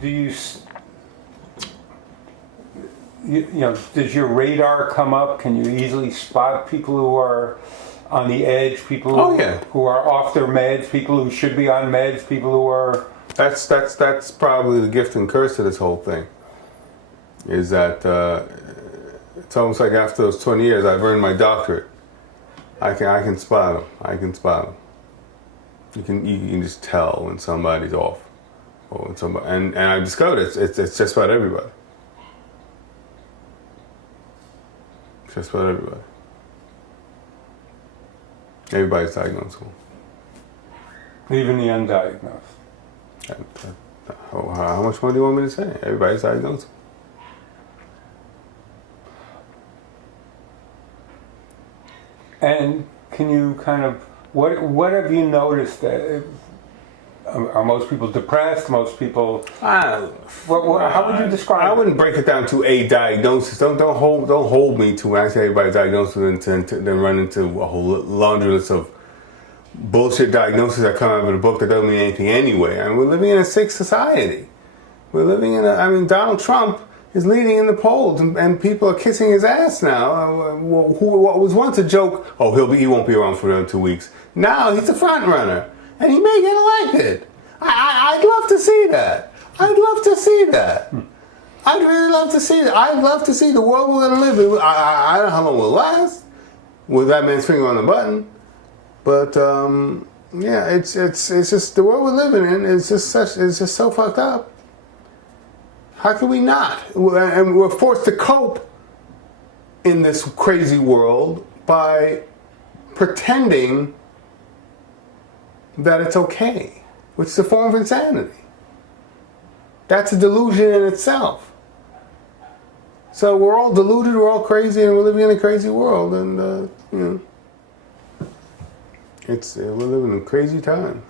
do you know, does your radar come up? Can you easily spot people who are on the edge, people who are off their meds, people who should be on meds, people who are... That's probably the gift and curse of this whole thing, is that it's almost like after those 20 years I've earned my doctorate. I can spot them. I can spot them. You can just tell when somebody's off, or when somebody, and I discovered it's just about everybody. Just about everybody. Everybody's diagnosed. Even the undiagnosed. How much more do you want me to say? Everybody's diagnosed. And can you kind of, what have you noticed? Are most people depressed? Most people... how would you describe it? I wouldn't break it down to a diagnosis. Don't hold me to when I say everybody's diagnosed and then run into a whole laundry list of bullshit diagnoses that come out of the book that don't mean anything anyway. I mean, we're living in a sick society. We're living in Donald Trump is leading in the polls, and people are kissing his ass now. What was once a joke, he won't be around for another 2 weeks. Now he's the front runner, and he may get elected. I'd love to see that. I'd love to see that. I'd really love to see that. I'd love to see the world we're going to live in. I don't know how long it will last with that man's finger on the button. But yeah, it's just the world we're living in is just so fucked up. How can we not? And we're forced to cope in this crazy world by pretending that it's okay, which is a form of insanity. That's a delusion in itself. So we're all deluded, we're all crazy, and we're living in a crazy world, and we're living in crazy times.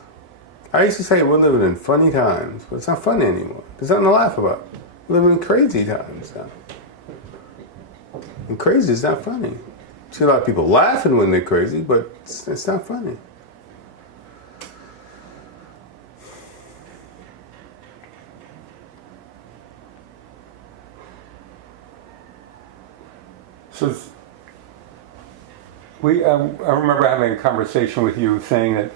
I used to say we're living in funny times, but it's not funny anymore. There's nothing to laugh about. We're living in crazy times now. And crazy is not funny. You see a lot of people laughing when they're crazy, but it's not funny. So I remember having a conversation with you saying that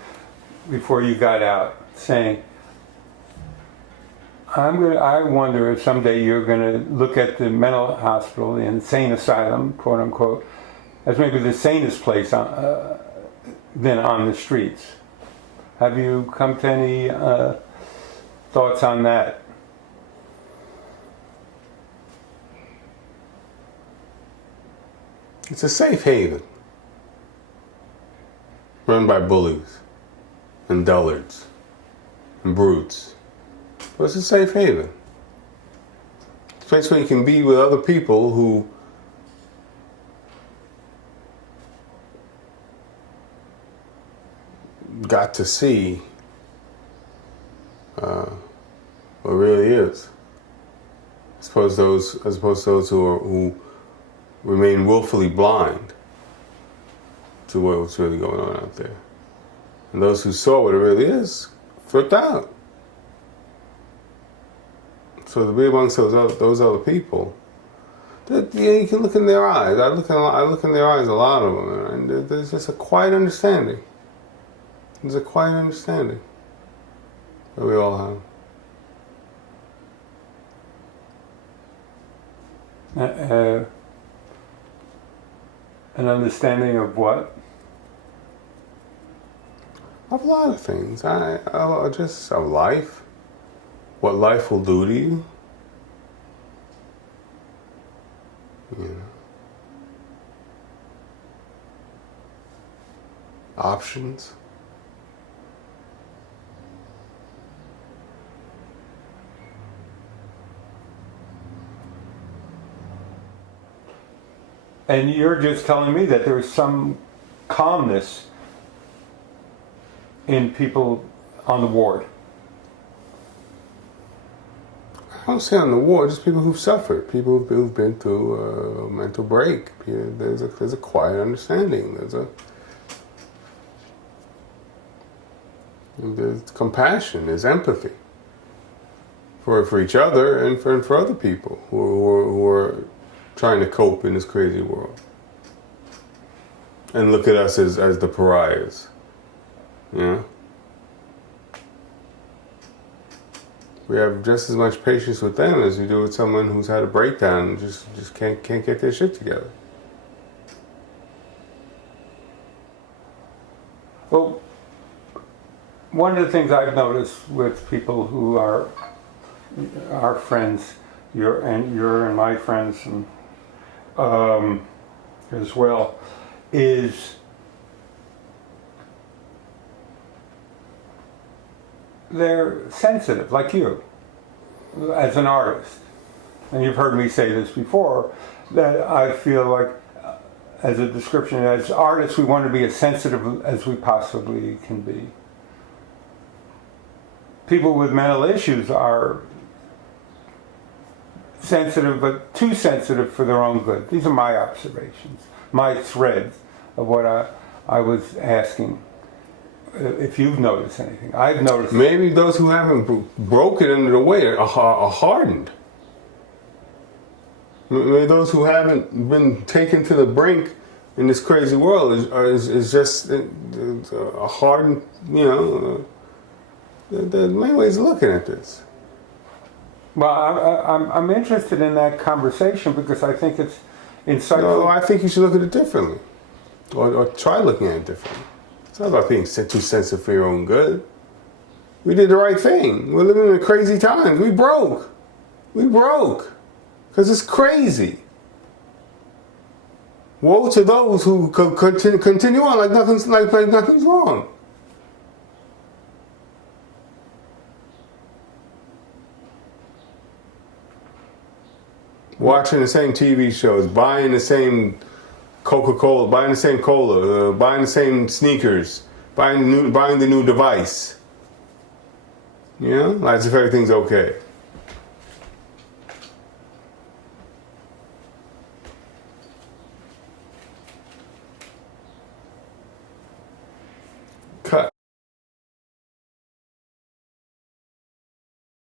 before you got out, saying, I wonder if someday you're going to look at the mental hospital, the insane asylum, quote unquote, as maybe the sanest place than on the streets. Have you come to any thoughts on that? It's a safe haven run by bullies and dullards and brutes. But it's a safe haven. It's a place where you can be with other people who got to see what really is. As opposed to those who remain willfully blind to what's really going on out there. And those who saw what it really is flipped out. So to be amongst those other people, you can look in their eyes. I look in their eyes, a lot of them, and there's just a quiet understanding. There's a quiet understanding that we all have. An understanding of what? Of a lot of things. Just of life. What life will do to you. You know. Options. And you're just telling me that there's some calmness in people on the ward. I don't say on the ward, just people who've suffered, people who've been through a mental break. There's a quiet understanding. There's compassion. There's empathy for for each other and for other people who are trying to cope in this crazy world and look at us as the pariahs. You know? We have just as much patience with them as we do with someone who's had a breakdown and just can't get their shit together. Well, one of the things I've noticed with people who are our friends, your and my friends, and, as well, is they're sensitive, like you, as an artist. And you've heard me say this before, that I feel like, as a description, as artists, we want to be as sensitive as we possibly can be. People with mental issues are sensitive, but too sensitive for their own good. These are my observations, my threads of what I was asking. If you've noticed anything, I've noticed. Maybe those who haven't broken under the weight are hardened. Maybe those who haven't been taken to the brink in this crazy world is just a hardened, you know. There are many ways of looking at this. Well, I'm interested in that conversation because I think it's insightful. No, I think you should look at it differently, or try looking at it differently. It's not about being too sensitive for your own good. We did the right thing. We're living in crazy times. We broke. Because it's crazy. Woe to those who continue on like nothing's wrong. Watching the same TV shows, buying the same Coca-Cola, buying the same cola, buying the same sneakers, buying the new device. You know, as if everything's okay.